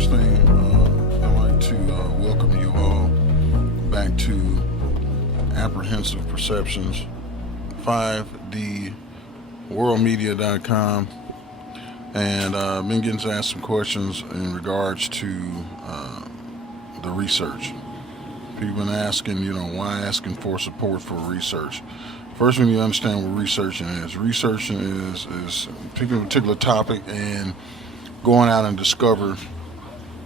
first thing, I'd like to welcome you all back to Apprehensive Perceptions, 5dworldmedia.com, and been getting to ask some questions in regards to the research. People been asking, why asking for support for research? First, we need to understand what researching is. Researching is picking a particular topic and going out and discover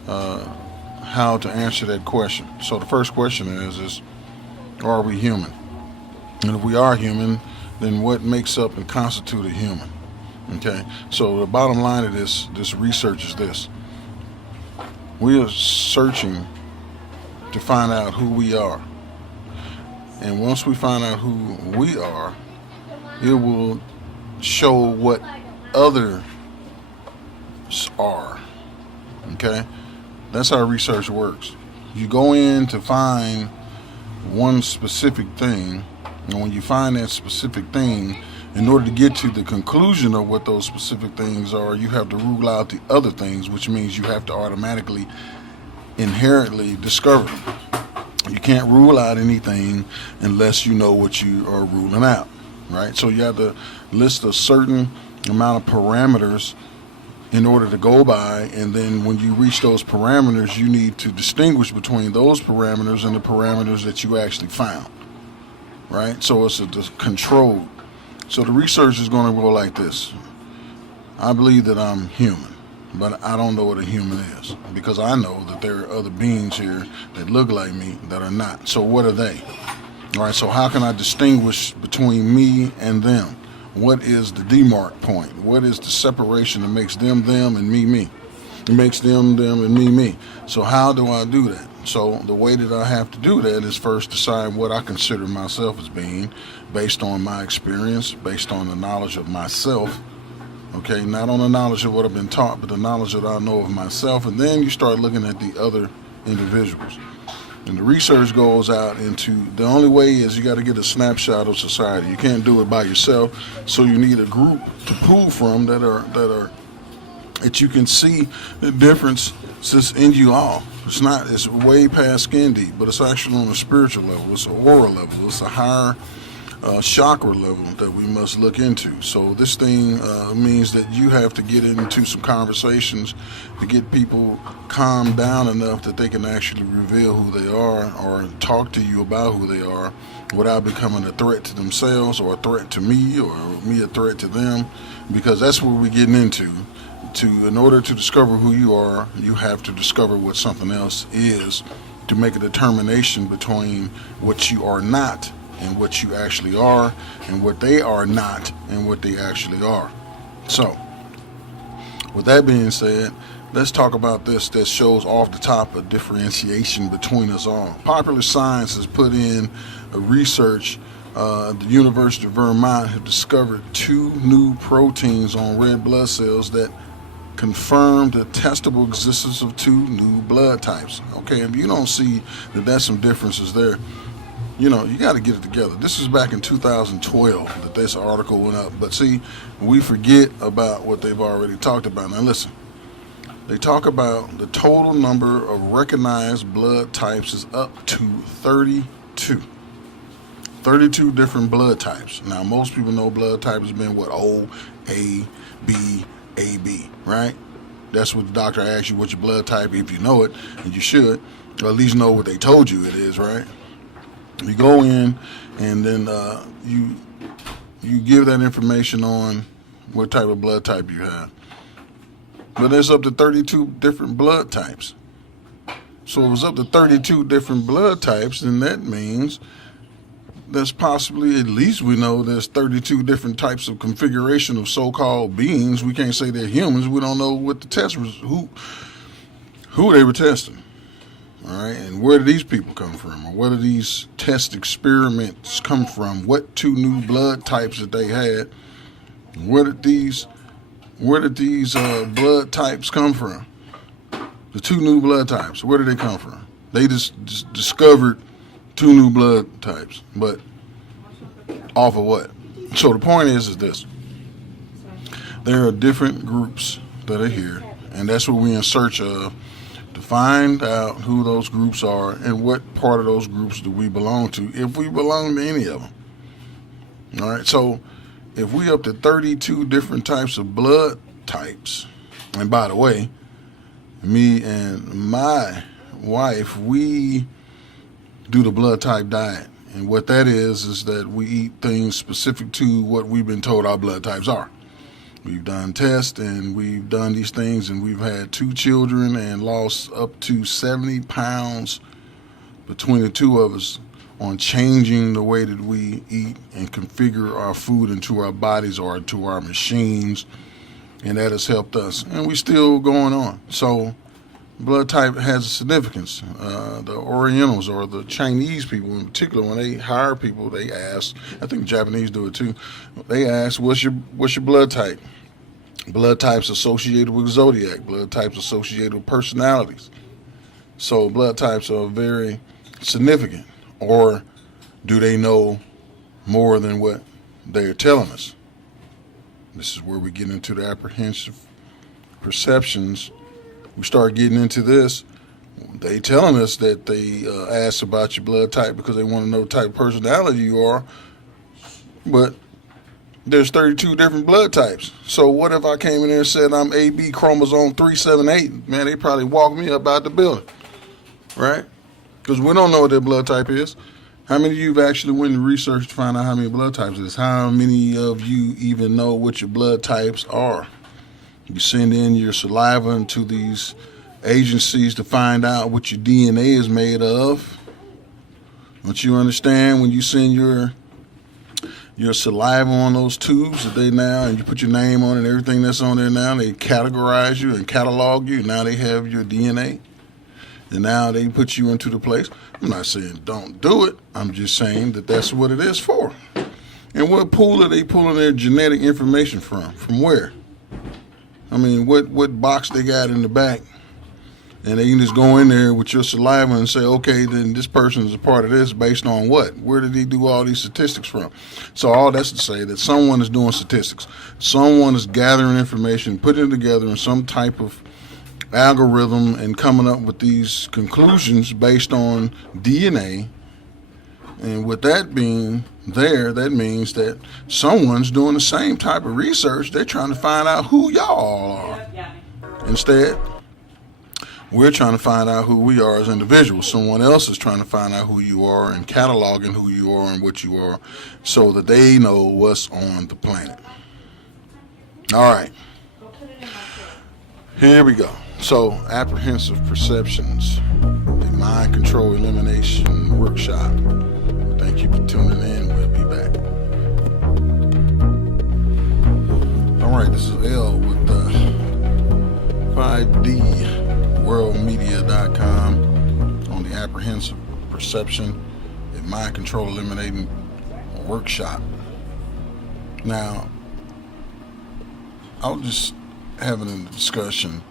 how to answer that question. So the first question is are we human? And if we are human, then what makes up and constitute a human? Okay, so the bottom line of this research is this. We are searching to find out who we are. And once we find out who we are, it will show what others are. Okay? That's how research works. You go in to find one specific thing, and when you find that specific thing, in order to get to the conclusion of what those specific things are, you have to rule out the other things, which means you have to automatically, inherently discover them. You can't rule out anything unless you know what you are ruling out, right? So you have to list a certain amount of parameters in order to go by, and then when you reach those parameters, you need to distinguish between those parameters and the parameters that you actually found, right? So it's controlled. So the research is going to go like this. I believe that I'm human, but I don't know what a human is, because I know that there are other beings here that look like me that are not. So what are they? All right, so how can I distinguish between me and them? What is the demarc point? What is the separation that makes them and me me? It makes them and me me. So how do I do that? So the way that I have to do that is first decide what I consider myself as being, based on my experience, based on the knowledge of myself. Okay, not on the knowledge of what I've been taught, but the knowledge that I know of myself. And then you start looking at the other individuals. And the research goes out into, the only way is you got to get a snapshot of society. You can't do it by yourself, so you need a group to pull from that you can see the differences in you all. It's way past skin deep, but it's actually on a spiritual level. It's an aura level. It's a higher chakra level that we must look into. So this thing means that you have to get into some conversations to get people calmed down enough that they can actually reveal who they are or talk to you about who they are without becoming a threat to themselves or a threat to me or me a threat to them, because that's what we're getting into. In order to discover who you are, you have to discover what something else is to make a determination between what you are not and what you actually are, and what they are not and what they actually are. So, with that being said, let's talk about this that shows off the top a differentiation between us all. Popular Science has put in a research. The University of Vermont have discovered 2 new proteins on red blood cells that confirm the testable existence of 2 new blood types. Okay, if you don't see that there's some differences there, you got to get it together. This is back in 2012 that this article went up. But see, we forget about what they've already talked about. Now listen, they talk about the total number of recognized blood types is up to 32. 32 different blood types. Now most people know blood type has been what? O, A, B, AB, right? That's what the doctor asks you, what's your blood type, if you know it, and you should, or at least know what they told you it is, right? You go in, and then you give that information on what type of blood type you have. But there's up to 32 different blood types. So if it's up to 32 different blood types, then that means there's possibly, at least we know there's 32 different types of configuration of so-called beings. We can't say they're humans. We don't know what the test was, who they were testing. All right, and where do these people come from, or where do these test experiments come from? What 2 new blood types that they had? Where did these blood types come from? The 2 new blood types, where did they come from? They just discovered 2 new blood types, but off of what? So the point is this: there are different groups that are here, and that's what we're in search of to find out who those groups are and what part of those groups do we belong to, if we belong to any of them. All right, so if we up to 32 different types of blood types, and by the way, me and my wife, we do the blood type diet. And what that is that we eat things specific to what we've been told our blood types are. We've done tests and we've done these things, and we've had 2 children and lost up to 70 pounds between the two of us on changing the way that we eat and configure our food into our bodies or to our machines, and that has helped us. And we're still going on. So blood type has a significance. The Orientals or the Chinese people in particular, when they hire people, they ask, I think the Japanese do it too, they ask, what's your blood type? Blood types associated with zodiac, blood types associated with personalities. So blood types are very significant. Or do they know more than what they're telling us? This is where we get into the apprehensive perceptions. We start getting into this. They telling us that they ask about your blood type because they want to know what type of personality you are. But there's 32 different blood types. So what if I came in there and said I'm AB chromosome 378? Man, they probably walk me up out the building, right? Because we don't know what their blood type is. How many of you have actually went and researched to find out how many blood types it is? How many of you even know what your blood types are? You send in your saliva into these agencies to find out what your DNA is made of. Don't you understand when you send your saliva on those tubes that they now, and you put your name on it and everything that's on there now, they categorize you and catalog you. Now they have your DNA. And now they put you into the place. I'm not saying don't do it. I'm just saying that that's what it is for. And what pool are they pulling their genetic information from? From where? I mean, what box they got in the back? And they can just go in there with your saliva and say, okay, then this person is a part of this based on what? Where did he do all these statistics from? So all that's to say that someone is doing statistics. Someone is gathering information, putting it together in some type of algorithm and coming up with these conclusions based on DNA. And with that being there, that means that someone's doing the same type of research. They're trying to find out who y'all are. Instead, we're trying to find out who we are as individuals. Someone else is trying to find out who you are and cataloging who you are and what you are so that they know what's on the planet. All right. Here we go. So, apprehensive perceptions, the mind control elimination workshop. Thank you for tuning in. We'll be back. All right, this is L with 5dworldmedia.com on the apprehensive perception and mind control eliminating workshop. Now, I was just having a discussion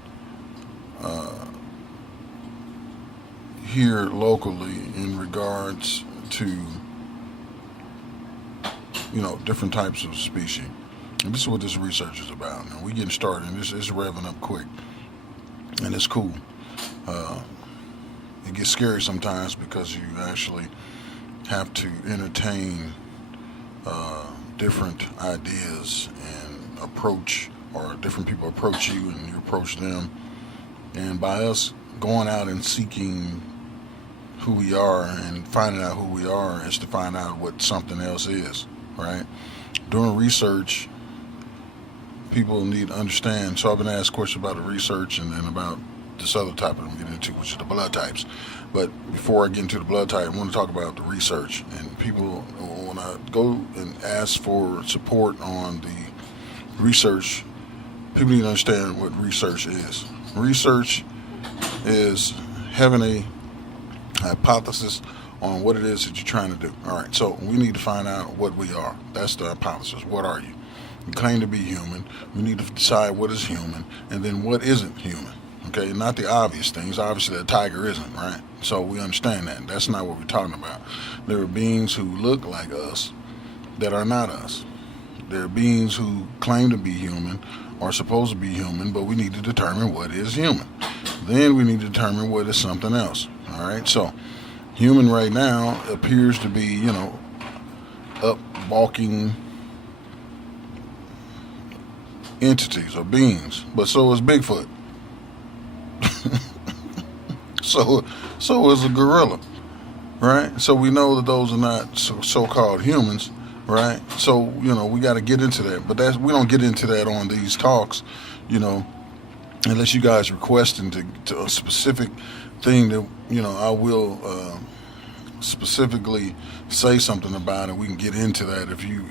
here locally in regards to, different types of species. And this is what this research is about. Now, we're getting started, and this is revving up quick, and it's cool. It gets scary sometimes because you actually have to entertain different ideas and approach, or different people approach you and you approach them. And by us going out and seeking who we are and finding out who we are is to find out what something else is, right? Doing research, people need to understand. So I've been asked questions about the research and then about this other topic I'm getting into, which is the blood types. But before I get into the blood type, I want to talk about the research. And people, when I go and ask for support on the research, people need to understand what research is. Research is having a hypothesis on what it is that you're trying to do. All right, so we need to find out what we are. That's the hypothesis. What are you? You claim to be human. We need to decide what is human and then what isn't human. Okay, not the obvious things. Obviously, the tiger isn't, right? So we understand that. That's not what we're talking about. There are beings who look like us that are not us. There are beings who claim to be human, are supposed to be human, but we need to determine what is human. Then we need to determine what is something else. All right. So human right now appears to be, up balking entities or beings, but so is Bigfoot. so is a gorilla, right? So we know that those are not so-called humans, right? So we got to get into that, but we don't get into that on these talks, unless you guys requesting to a specific thing that I will specifically say something about it. We can get into that if you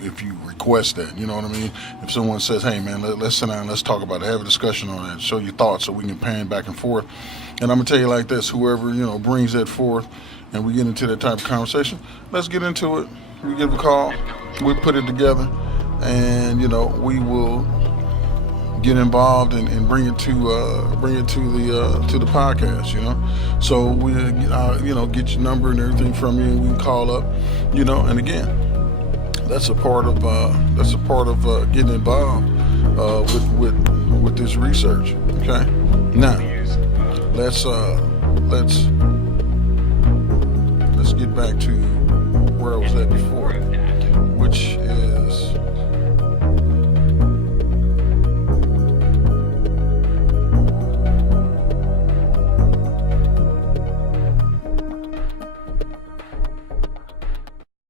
request that. You know what I mean? If someone says, "Hey man, let's sit down, let's talk about it, have a discussion on that, show your thoughts, so we can pan back and forth." And I'm gonna tell you like this: whoever brings that forth, and we get into that type of conversation, let's get into it. We give a call, we put it together, and we will get involved and bring it to the podcast. So we get your number and everything from you, and we can call up, and again, that's a part of getting involved with this research. Okay, now let's get back to where I was at before.